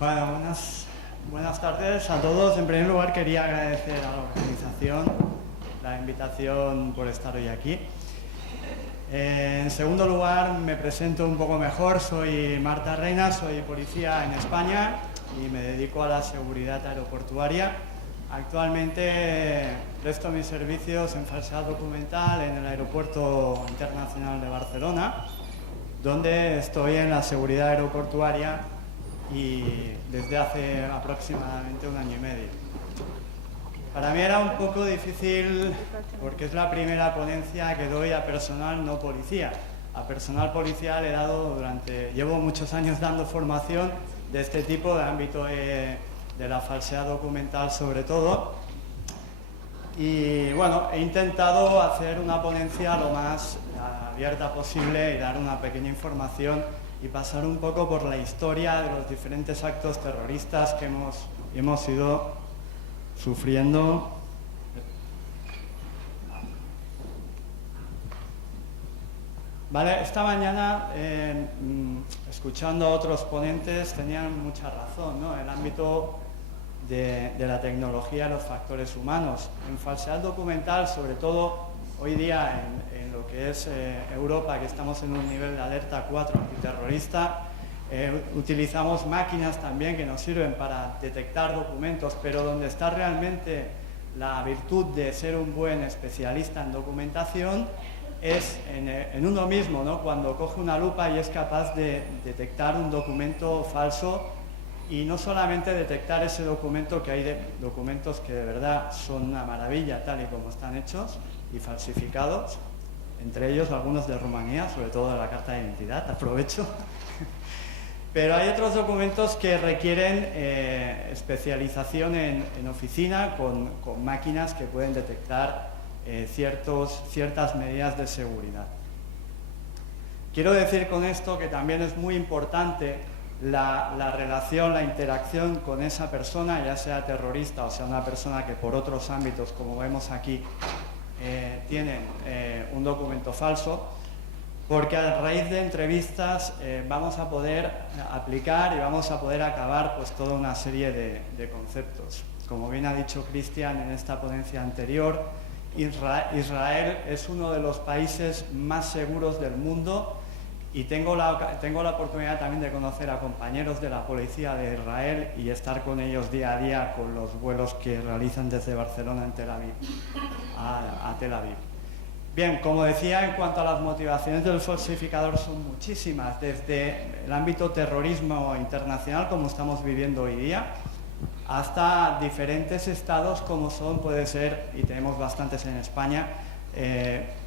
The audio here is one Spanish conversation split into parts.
Bueno, buenas tardes a todos. En primer lugar, quería agradecer a la organización la invitación por estar hoy aquí. En segundo lugar, me presento un poco mejor. Soy Marta Reina, soy policía en España y me dedico a la seguridad aeroportuaria. Actualmente presto mis servicios en falsedad documental en el Aeropuerto Internacional de Barcelona, donde estoy en la seguridad aeroportuaria y desde hace aproximadamente 1 año y medio. Para mí era un poco difícil porque es la primera ponencia que doy a personal no policía. A personal policial llevo muchos años dando formación de este tipo, de ámbito de la falsedad documental sobre todo. Y bueno, he intentado hacer una ponencia lo más abierta posible y dar una pequeña información y pasar un poco por la historia de los diferentes actos terroristas que hemos ido sufriendo. Vale, esta mañana, escuchando a otros ponentes, tenían mucha razón, ¿no? El ámbito de la tecnología, los factores humanos. En falsedad documental, sobre todo hoy día en lo que es Europa, que estamos en un nivel de alerta 4 antiterrorista, utilizamos máquinas también que nos sirven para detectar documentos, pero donde está realmente la virtud de ser un buen especialista en documentación es en uno mismo, ¿no? Cuando coge una lupa y es capaz de detectar un documento falso. Y no solamente detectar ese documento, que hay documentos que de verdad son una maravilla tal y como están hechos y falsificados, entre ellos algunos de Rumanía, sobre todo de la carta de identidad, aprovecho. Pero hay otros documentos que requieren especialización en oficina con máquinas que pueden detectar ciertas medidas de seguridad. Quiero decir con esto que también es muy importante la relación, la interacción con esa persona, ya sea terrorista o sea una persona que por otros ámbitos, como vemos aquí, tienen un documento falso, porque a raíz de entrevistas vamos a poder aplicar y vamos a poder acabar pues toda una serie de conceptos. Como bien ha dicho Cristian en esta ponencia anterior, Israel es uno de los países más seguros del mundo. Y tengo la oportunidad también de conocer a compañeros de la policía de Israel y estar con ellos día a día con los vuelos que realizan desde Barcelona a Tel Aviv. Bien, como decía, en cuanto a las motivaciones del falsificador son muchísimas, desde el ámbito terrorismo internacional, como estamos viviendo hoy día, hasta diferentes estados como puede ser, y tenemos bastantes en España,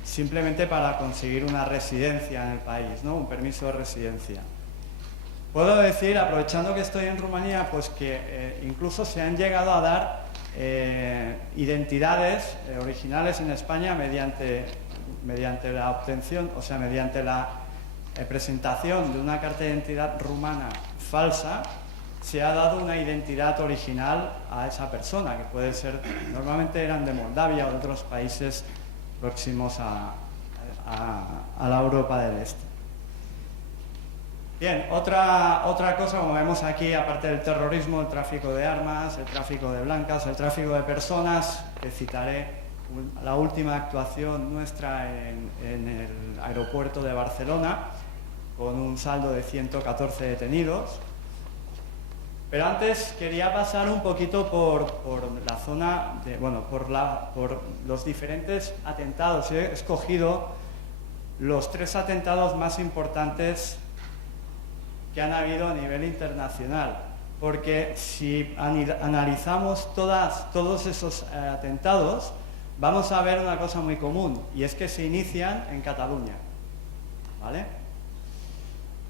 simplemente para conseguir una residencia en el país, ¿no? Un permiso de residencia. Puedo decir, aprovechando que estoy en Rumanía, pues que incluso se han llegado a dar identidades originales en España mediante la obtención, o sea, mediante la presentación de una carta de identidad rumana falsa, se ha dado una identidad original a esa persona, que puede ser, normalmente eran de Moldavia o de otros países próximos a la Europa del Este. Bien, otra cosa, como vemos aquí, aparte del terrorismo, el tráfico de armas, el tráfico de blancas, el tráfico de personas, que citaré la última actuación nuestra en el aeropuerto de Barcelona, con un saldo de 114 detenidos. Pero antes quería pasar un poquito por la zona, por los diferentes atentados. He escogido los 3 atentados más importantes que han habido a nivel internacional, porque si analizamos todos esos atentados, vamos a ver una cosa muy común, y es que se inician en Cataluña, ¿vale?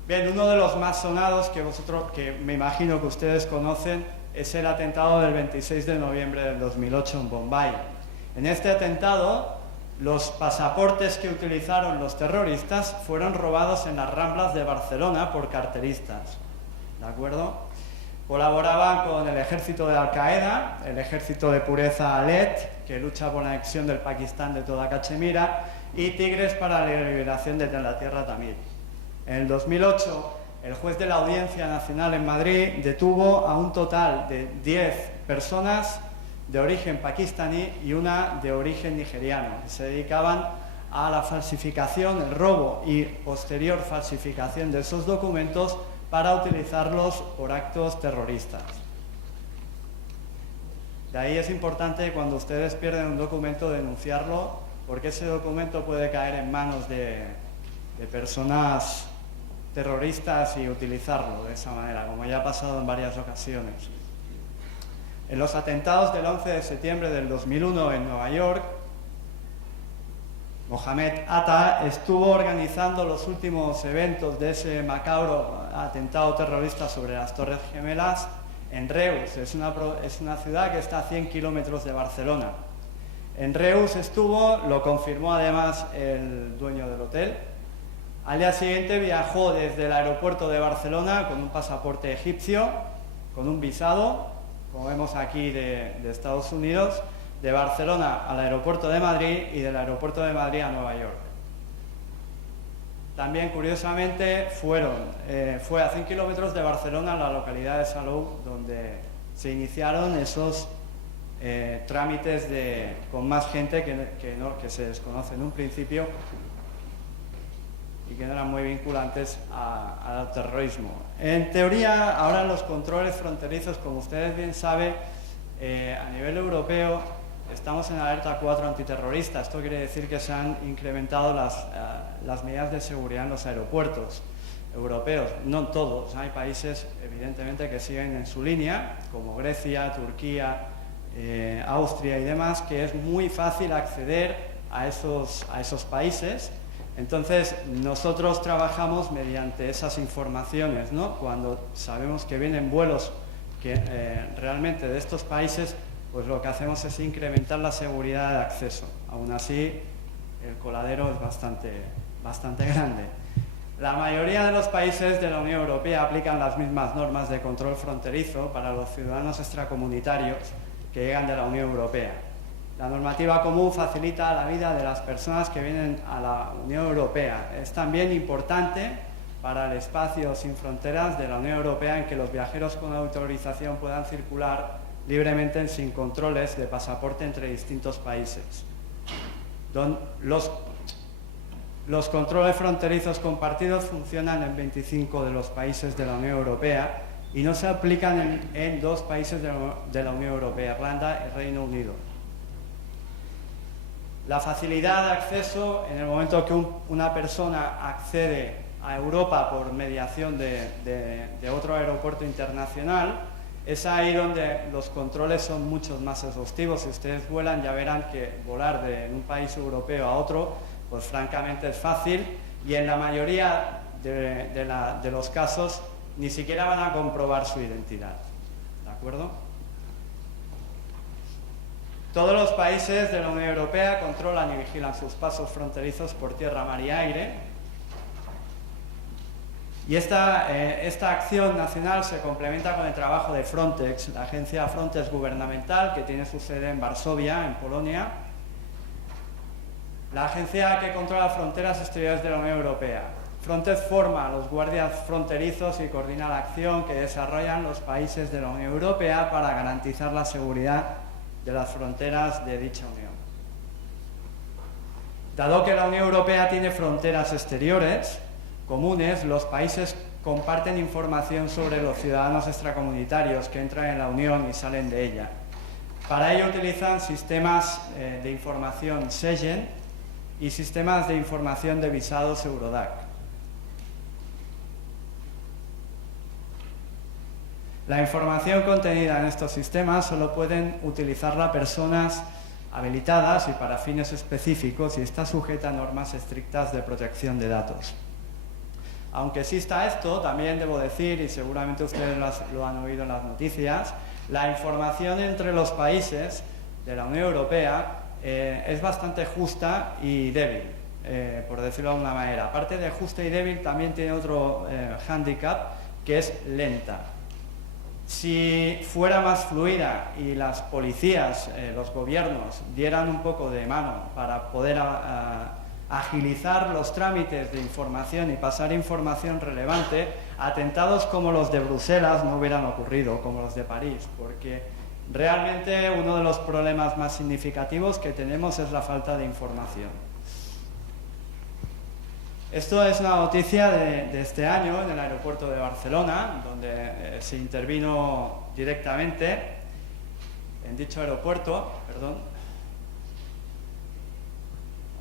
Bien, uno de los más sonados que me imagino que ustedes conocen, es el atentado del 26 de noviembre del 2008 en Bombay. En este atentado, los pasaportes que utilizaron los terroristas fueron robados en las Ramblas de Barcelona por carteristas, ¿de acuerdo? Colaboraban con el ejército de Al-Qaeda, el ejército de pureza Alet, que lucha por la anexión del Pakistán de toda Cachemira, y Tigres para la liberación de la tierra tamil. En el 2008, el juez de la Audiencia Nacional en Madrid detuvo a un total de 10 personas de origen pakistaní y una de origen nigeriano, que se dedicaban a la falsificación, el robo y posterior falsificación de esos documentos para utilizarlos por actos terroristas. De ahí es importante, cuando ustedes pierden un documento, denunciarlo, porque ese documento puede caer en manos de personas terroristas y utilizarlo de esa manera, como ya ha pasado en varias ocasiones. En los atentados del 11 de septiembre del 2001 en Nueva York, Mohamed Atta estuvo organizando los últimos eventos de ese macabro atentado terrorista sobre las Torres Gemelas en Reus. Es una ciudad que está a 100 kilómetros de Barcelona. En Reus estuvo, lo confirmó además el dueño del hotel. Al día siguiente viajó desde el aeropuerto de Barcelona con un pasaporte egipcio, con un visado, como vemos aquí de Estados Unidos, de Barcelona al aeropuerto de Madrid y del aeropuerto de Madrid a Nueva York. También, curiosamente, fue a 100 kilómetros de Barcelona, en la localidad de Salou, donde se iniciaron esos trámites con más gente que se desconoce en un principio y que no eran muy vinculantes al terrorismo. En teoría, ahora los controles fronterizos, como ustedes bien saben, a nivel europeo estamos en alerta 4 antiterrorista. Esto quiere decir que se han incrementado las medidas de seguridad en los aeropuertos europeos. No en todos, hay países evidentemente que siguen en su línea, como Grecia, Turquía, Austria y demás, que es muy fácil acceder a esos países. Entonces, nosotros trabajamos mediante esas informaciones, ¿no? Cuando sabemos que vienen vuelos realmente de estos países, pues lo que hacemos es incrementar la seguridad de acceso. Aún así, el coladero es bastante grande. La mayoría de los países de la Unión Europea aplican las mismas normas de control fronterizo para los ciudadanos extracomunitarios que llegan de la Unión Europea. La normativa común facilita la vida de las personas que vienen a la Unión Europea. Es también importante para el espacio sin fronteras de la Unión Europea, en que los viajeros con autorización puedan circular libremente sin controles de pasaporte entre distintos países. Los controles fronterizos compartidos funcionan en 25 de los países de la Unión Europea y no se aplican en 2 países de la Unión Europea, Irlanda y Reino Unido. La facilidad de acceso, en el momento que una persona accede a Europa por mediación de otro aeropuerto internacional, es ahí donde los controles son mucho más exhaustivos. Si ustedes vuelan, ya verán que volar de un país europeo a otro, pues francamente es fácil, y en la mayoría de los casos ni siquiera van a comprobar su identidad. ¿De acuerdo? Todos los países de la Unión Europea controlan y vigilan sus pasos fronterizos por tierra, mar y aire. Y esta acción nacional se complementa con el trabajo de Frontex, la agencia Frontex gubernamental, que tiene su sede en Varsovia, en Polonia. La agencia que controla fronteras exteriores de la Unión Europea. Frontex forma a los guardias fronterizos y coordina la acción que desarrollan los países de la Unión Europea para garantizar la seguridad de las fronteras de dicha Unión. Dado que la Unión Europea tiene fronteras exteriores comunes, los países comparten información sobre los ciudadanos extracomunitarios que entran en la Unión y salen de ella. Para ello utilizan sistemas de información Schengen y sistemas de información de visados Eurodac. La información contenida en estos sistemas solo pueden utilizarla personas habilitadas y para fines específicos, y está sujeta a normas estrictas de protección de datos. Aunque exista esto, también debo decir, y seguramente ustedes lo han oído en las noticias, la información entre los países de la Unión Europea es bastante justa y débil, por decirlo de alguna manera. Aparte de justa y débil, también tiene otro hándicap, que es lenta. Si fuera más fluida y las policías, los gobiernos, dieran un poco de mano para poder agilizar los trámites de información y pasar información relevante, atentados como los de Bruselas no hubieran ocurrido, como los de París, porque realmente uno de los problemas más significativos que tenemos es la falta de información. Esto es una noticia de este año en el aeropuerto de Barcelona, donde se intervino directamente en dicho aeropuerto,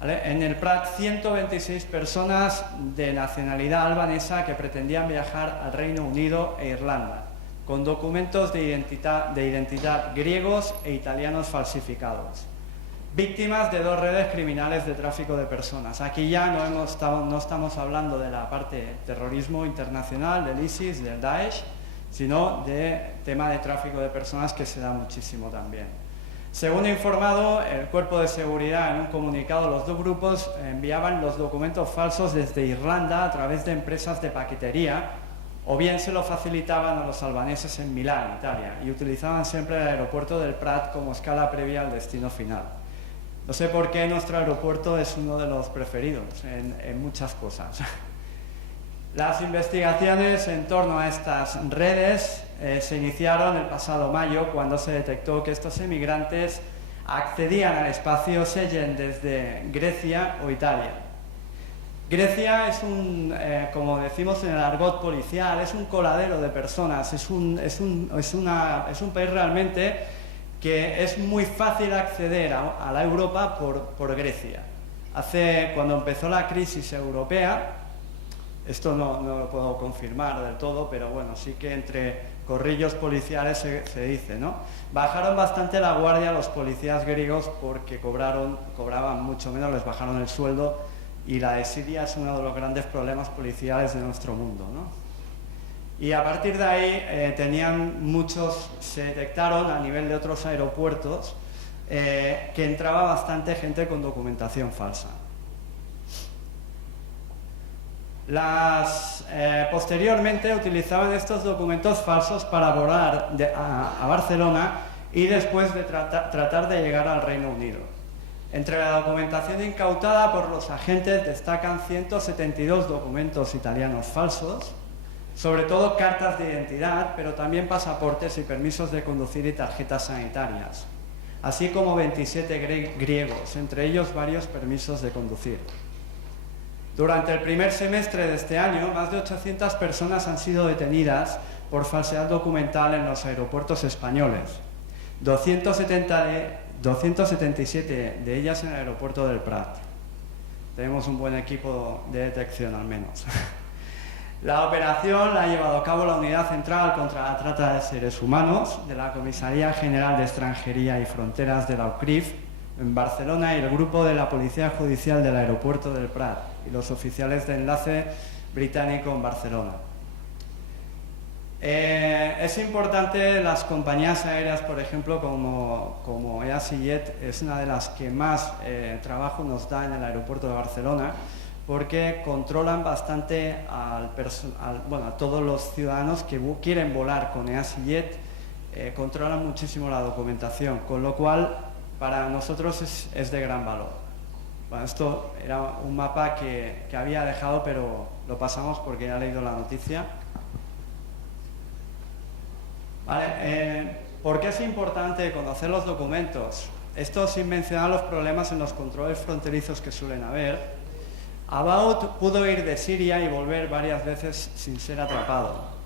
¿vale? En el Prat, 126 personas de nacionalidad albanesa que pretendían viajar al Reino Unido e Irlanda, con documentos de identidad griegos e italianos falsificados. Víctimas de 2 redes criminales de tráfico de personas. Aquí ya no estamos hablando de la parte de terrorismo internacional, del ISIS, del Daesh, sino de tema de tráfico de personas, que se da muchísimo también. Según ha informado el Cuerpo de Seguridad en un comunicado, los 2 grupos enviaban los documentos falsos desde Irlanda a través de empresas de paquetería, o bien se lo facilitaban a los albaneses en Milán, Italia, y utilizaban siempre el aeropuerto del Prat como escala previa al destino final. No sé por qué nuestro aeropuerto es uno de los preferidos en muchas cosas. Las investigaciones en torno a estas redes se iniciaron el pasado mayo, cuando se detectó que estos emigrantes accedían al espacio Schengen desde Grecia o Italia. Grecia es como decimos en el argot policial, es un coladero de personas, es un país realmente que es muy fácil acceder a la Europa por Grecia. Cuando empezó la crisis europea, esto no lo puedo confirmar del todo, pero bueno, sí que entre corrillos policiales se dice, ¿no? Bajaron bastante la guardia los policías griegos porque cobraban mucho menos, les bajaron el sueldo, y la desidia es uno de los grandes problemas policiales de nuestro mundo, ¿no? Y a partir de ahí se detectaron a nivel de otros aeropuertos que entraba bastante gente con documentación falsa. Posteriormente utilizaban estos documentos falsos para volar a Barcelona y después de tratar de llegar al Reino Unido. Entre la documentación incautada por los agentes destacan 172 documentos italianos falsos, sobre todo cartas de identidad, pero también pasaportes y permisos de conducir y tarjetas sanitarias, así como 27 griegos, entre ellos varios permisos de conducir. Durante el primer semestre de este año, más de 800 personas han sido detenidas por falsedad documental en los aeropuertos españoles, 277 de ellas en el aeropuerto del Prat. Tenemos un buen equipo de detección, al menos. La operación la ha llevado a cabo la Unidad Central contra la Trata de Seres Humanos de la Comisaría General de Extranjería y Fronteras de la UCRIF en Barcelona, y el grupo de la Policía Judicial del Aeropuerto del Prat y los oficiales de enlace británico en Barcelona. Es importante, las compañías aéreas, por ejemplo, como EasyJet, es una de las que más trabajo nos da en el aeropuerto de Barcelona, porque controlan bastante a todos los ciudadanos que quieren volar con EasyJet, controlan muchísimo la documentación, con lo cual para nosotros es de gran valor. Bueno, esto era un mapa que había dejado, pero lo pasamos porque ya he leído la noticia. Vale, ¿por qué es importante conocer los documentos? Esto sin mencionar los problemas en los controles fronterizos que suelen haber. Abaout pudo ir de Siria y volver varias veces sin ser atrapado.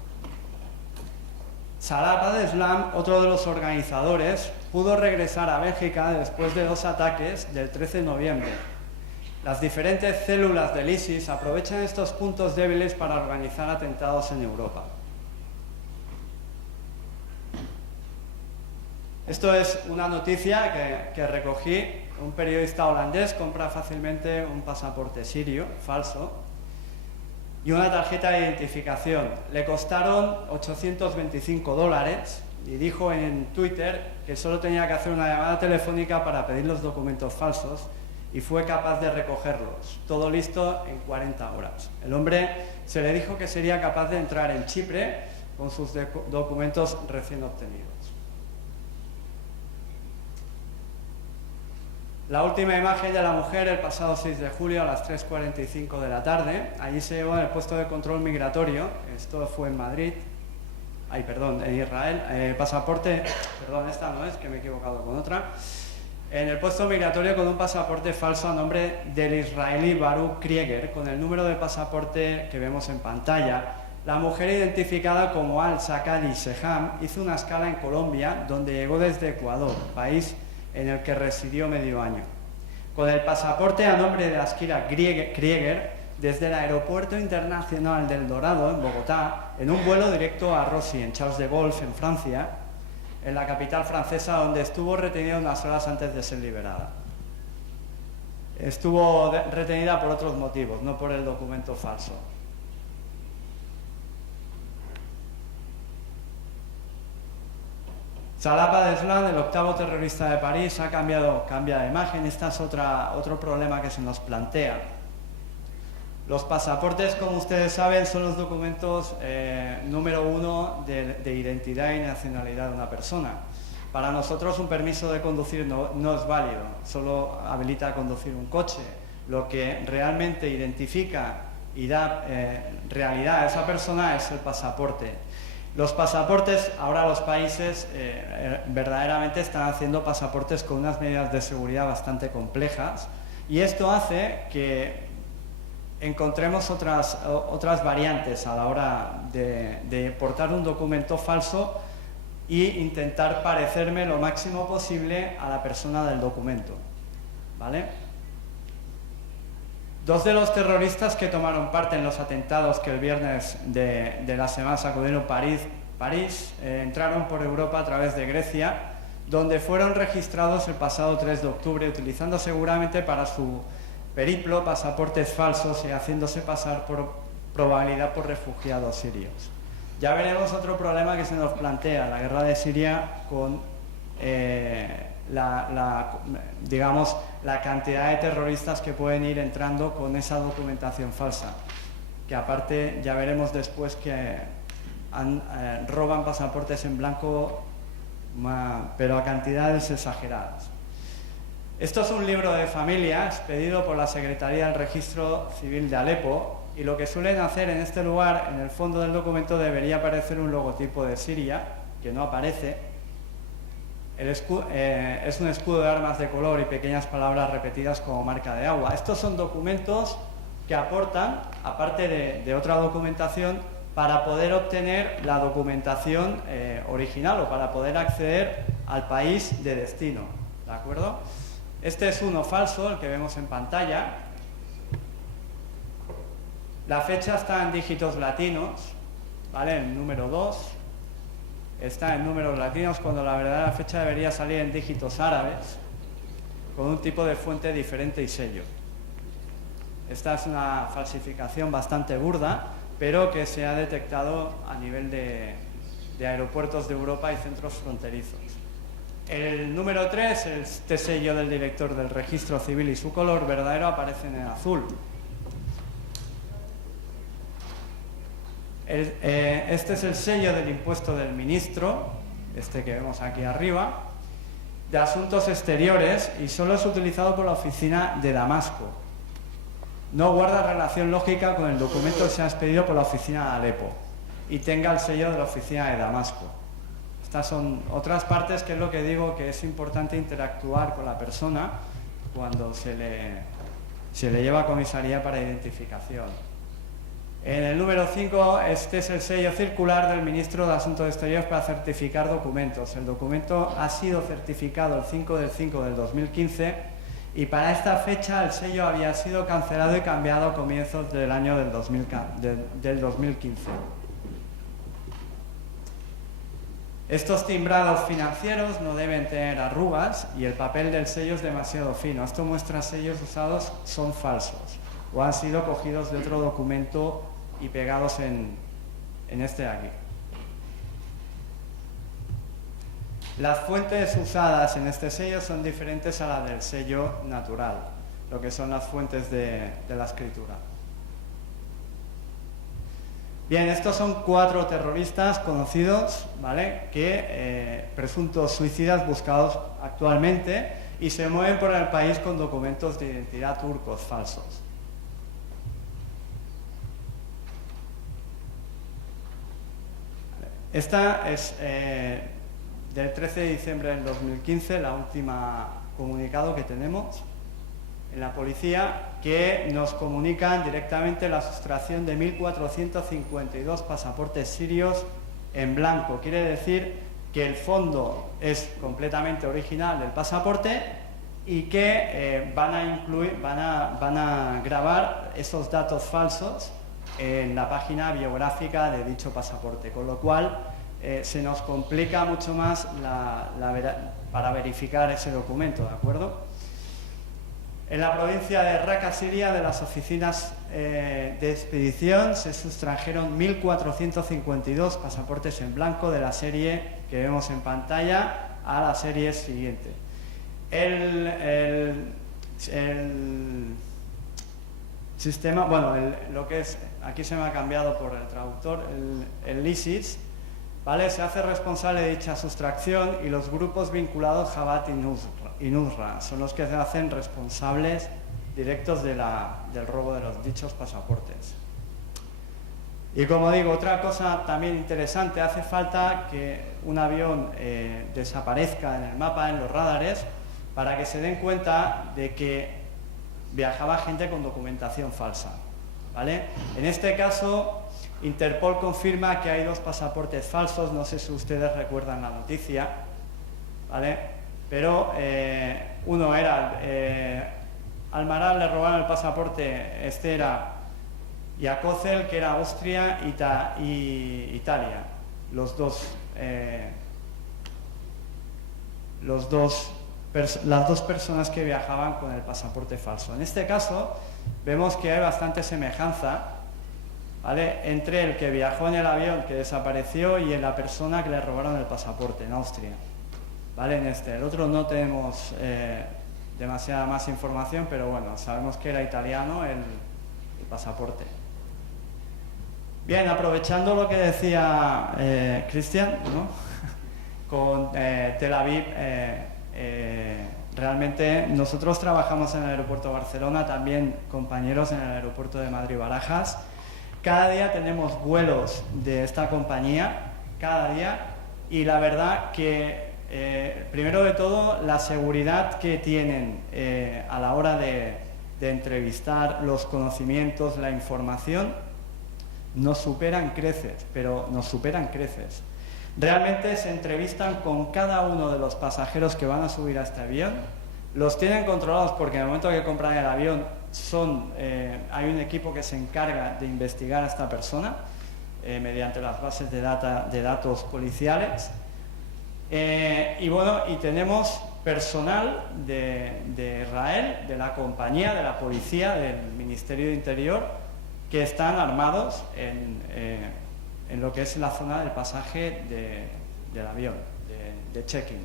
Salah Abdeslam, otro de los organizadores, pudo regresar a Bélgica después de 2 ataques del 13 de noviembre. Las diferentes células del ISIS aprovechan estos puntos débiles para organizar atentados en Europa. Esto es una noticia que recogí. Un periodista holandés compra fácilmente un pasaporte sirio falso y una tarjeta de identificación. Le costaron $825 y dijo en Twitter que solo tenía que hacer una llamada telefónica para pedir los documentos falsos, y fue capaz de recogerlos. Todo listo en 40 horas. El hombre se le dijo que sería capaz de entrar en Chipre con sus documentos recién obtenidos. La última imagen de la mujer el pasado 6 de julio a las 3:45 de la tarde. Allí se llevó en el puesto de control migratorio. Esto fue en Madrid. En Israel. Pasaporte, perdón, esta no es, que me he equivocado con otra. En el puesto migratorio con un pasaporte falso a nombre del israelí Baruch Krieger, con el número de pasaporte que vemos en pantalla. La mujer, identificada como Al-Sakali Seham, hizo una escala en Colombia, donde llegó desde Ecuador, país en el que residió medio año. Con el pasaporte a nombre de Askira Krieger, desde el Aeropuerto Internacional del Dorado, en Bogotá, en un vuelo directo a Roissy, en Charles de Gaulle, en Francia, en la capital francesa, donde estuvo retenida unas horas antes de ser liberada. Estuvo retenida por otros motivos, no por el documento falso. Salah Abdeslam, el octavo terrorista de París, cambia de imagen. Este es otro problema que se nos plantea. Los pasaportes, como ustedes saben, son los documentos número uno de identidad y nacionalidad de una persona. Para nosotros un permiso de conducir no es válido, solo habilita a conducir un coche. Lo que realmente identifica y da realidad a esa persona es el pasaporte. Los pasaportes, ahora los países verdaderamente están haciendo pasaportes con unas medidas de seguridad bastante complejas, y esto hace que encontremos otras variantes a la hora de portar un documento falso e intentar parecerme lo máximo posible a la persona del documento, ¿vale? Dos de los terroristas que tomaron parte en los atentados que el viernes de la semana sacudieron París entraron por Europa a través de Grecia, donde fueron registrados el pasado 3 de octubre, utilizando seguramente para su periplo pasaportes falsos y haciéndose pasar por probabilidad por refugiados sirios. Ya veremos otro problema que se nos plantea, la guerra de Siria, con la cantidad de terroristas que pueden ir entrando con esa documentación falsa, que aparte ya veremos después que roban pasaportes en blanco, pero a cantidades exageradas. Esto es un libro de familias pedido por la Secretaría del Registro Civil de Alepo, y lo que suelen hacer en este lugar, en el fondo del documento, debería aparecer un logotipo de Siria, que no aparece. Es un escudo de armas de color y pequeñas palabras repetidas como marca de agua. Estos son documentos que aportan, aparte de otra documentación, para poder obtener la documentación original o para poder acceder al país de destino, ¿de acuerdo? Este es uno falso, el que vemos en pantalla. La fecha está en dígitos latinos, ¿vale? El número 2 está en números latinos, cuando la verdadera fecha debería salir en dígitos árabes, con un tipo de fuente diferente y sello. Esta es una falsificación bastante burda, pero que se ha detectado a nivel de aeropuertos de Europa y centros fronterizos. El número 3, este sello del director del registro civil y su color verdadero aparecen en azul. Este es el sello del impuesto del ministro, este que vemos aquí arriba, de Asuntos Exteriores, y solo es utilizado por la oficina de Damasco. No guarda relación lógica con el documento que se ha expedido por la oficina de Alepo y tenga el sello de la oficina de Damasco. Estas son otras partes que es lo que digo, que es importante interactuar con la persona cuando se le lleva a comisaría para identificación. En el número 5, este es el sello circular del ministro de Asuntos Exteriores para certificar documentos. El documento ha sido certificado el 5 del 5 del 2015 y para esta fecha el sello había sido cancelado y cambiado a comienzos del año del 2015. Estos timbrados financieros no deben tener arrugas y el papel del sello es demasiado fino. Esto muestra sellos usados son falsos o han sido cogidos de otro documento y pegados en este de aquí. Las fuentes usadas en este sello son diferentes a las del sello natural, lo que son las fuentes de la escritura. Bien, estos son 4 terroristas conocidos, ¿vale?, que presuntos suicidas buscados actualmente y se mueven por el país con documentos de identidad turcos falsos. Esta es del 13 de diciembre del 2015, la última comunicado que tenemos en la policía, que nos comunican directamente la sustracción de 1.452 pasaportes sirios en blanco. Quiere decir que el fondo es completamente original del pasaporte y que van a grabar esos datos falsos en la página biográfica de dicho pasaporte, con lo cual se nos complica mucho más para verificar ese documento, ¿de acuerdo? En la provincia de Raqqa, Siria, de las oficinas de expedición se sustrajeron 1.452 pasaportes en blanco de la serie que vemos en pantalla a la serie siguiente. El sistema, bueno, lo que es, aquí se me ha cambiado por el traductor, el ISIS, ¿vale? Se hace responsable de dicha sustracción y los grupos vinculados Jabhat y Nusra son los que se hacen responsables directos del robo de los dichos pasaportes. Y como digo, otra cosa también interesante, hace falta que un avión desaparezca en el mapa, en los radares, para que se den cuenta de que viajaba gente con documentación falsa, ¿vale? En este caso, Interpol confirma que hay 2 pasaportes falsos, no sé si ustedes recuerdan la noticia, ¿vale? Pero uno era, al Maral le robaron el pasaporte, este era Yakozel, que era Austria y Italia, las dos personas que viajaban con el pasaporte falso. En este caso vemos que hay bastante semejanza, ¿vale?, entre el que viajó en el avión que desapareció y en la persona que le robaron el pasaporte en Austria, ¿vale? En el otro no tenemos demasiada más información, pero bueno, sabemos que era italiano el pasaporte. Bien, aprovechando lo que decía Cristian, ¿no?, con Tel Aviv, realmente nosotros trabajamos en el aeropuerto de Barcelona, también compañeros en el aeropuerto de Madrid-Barajas. Cada día tenemos vuelos de esta compañía, cada día, y la verdad que primero de todo la seguridad que tienen a la hora de entrevistar, los conocimientos, la información, nos superan creces, pero nos superan creces. Realmente se entrevistan con cada uno de los pasajeros que van a subir a este avión, los tienen controlados porque en el momento que compran el avión hay un equipo que se encarga de investigar a esta persona mediante las bases de datos policiales, y bueno, y tenemos personal de Israel, de la compañía, de la policía, del Ministerio de Interior, que están armados en lo que es la zona del pasaje del avión, de check-in.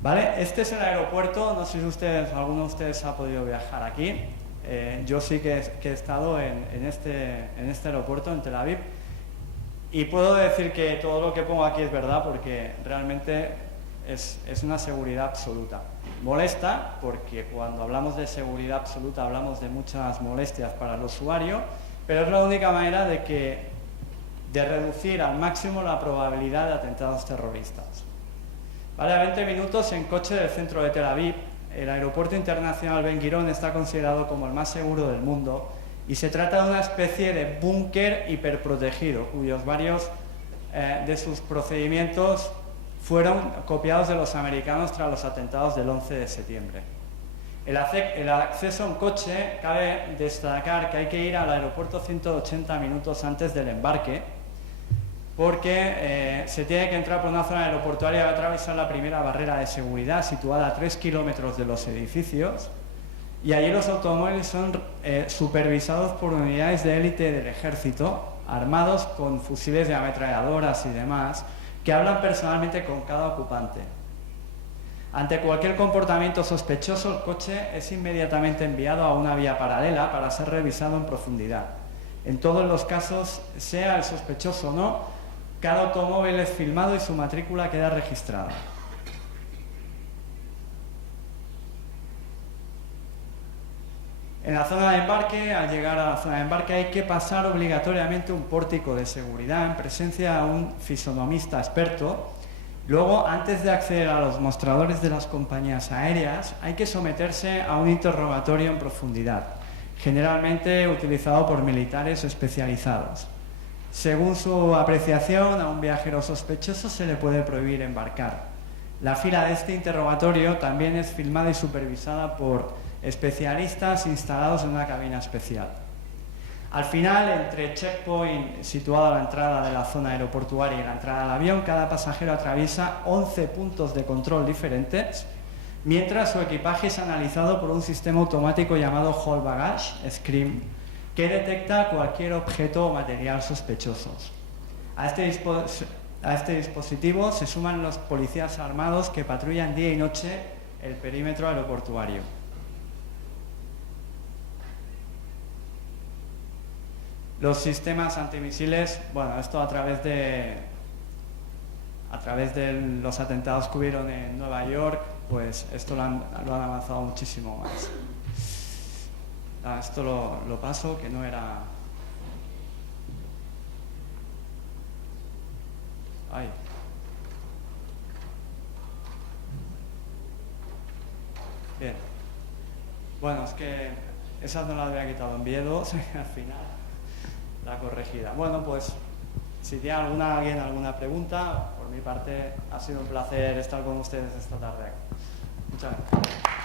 ¿Vale? Este es el aeropuerto, no sé si alguno de ustedes ha podido viajar aquí. Yo sí que he estado en este aeropuerto, en Tel Aviv, y puedo decir que todo lo que pongo aquí es verdad, porque realmente es una seguridad absoluta. Molesta, porque cuando hablamos de seguridad absoluta hablamos de muchas molestias para el usuario, pero es la única manera de reducir al máximo la probabilidad de atentados terroristas. Vale, a 20 minutos en coche del centro de Tel Aviv, el aeropuerto internacional Ben Gurion está considerado como el más seguro del mundo y se trata de una especie de búnker hiperprotegido, cuyos varios de sus procedimientos fueron copiados de los americanos tras los atentados del 11 de septiembre. El acceso en coche, cabe destacar que hay que ir al aeropuerto 180 minutos antes del embarque, porque se tiene que entrar por una zona aeroportuaria y atravesar la primera barrera de seguridad situada a 3 kilómetros de los edificios, y allí los automóviles son supervisados por unidades de élite del ejército, armados con fusiles de ametralladoras y demás, que hablan personalmente con cada ocupante. Ante cualquier comportamiento sospechoso, el coche es inmediatamente enviado a una vía paralela para ser revisado en profundidad. En todos los casos, sea el sospechoso o no, cada automóvil es filmado y su matrícula queda registrada. En la zona de embarque, al llegar a la zona de embarque hay que pasar obligatoriamente un pórtico de seguridad en presencia de un fisonomista experto. Luego, antes de acceder a los mostradores de las compañías aéreas, hay que someterse a un interrogatorio en profundidad, generalmente utilizado por militares especializados. Según su apreciación, a un viajero sospechoso se le puede prohibir embarcar. La fila de este interrogatorio también es filmada y supervisada por especialistas instalados en una cabina especial. Al final, entre el checkpoint situado a la entrada de la zona aeroportuaria y la entrada al avión, cada pasajero atraviesa 11 puntos de control diferentes, mientras su equipaje es analizado por un sistema automático llamado Whole Baggage, SCREAM, que detecta cualquier objeto o material sospechosos. A este dispositivo se suman los policías armados que patrullan día y noche el perímetro aeroportuario. Los sistemas antimisiles, bueno, esto a través de los atentados que hubieron en Nueva York, pues esto lo han avanzado muchísimo más. Esto lo paso, que no era... Ay. Bien. Bueno, es que esas no las había quitado en Viedos al final. La corregida. Bueno, pues si tiene alguien alguna pregunta, por mi parte ha sido un placer estar con ustedes esta tarde. Muchas gracias.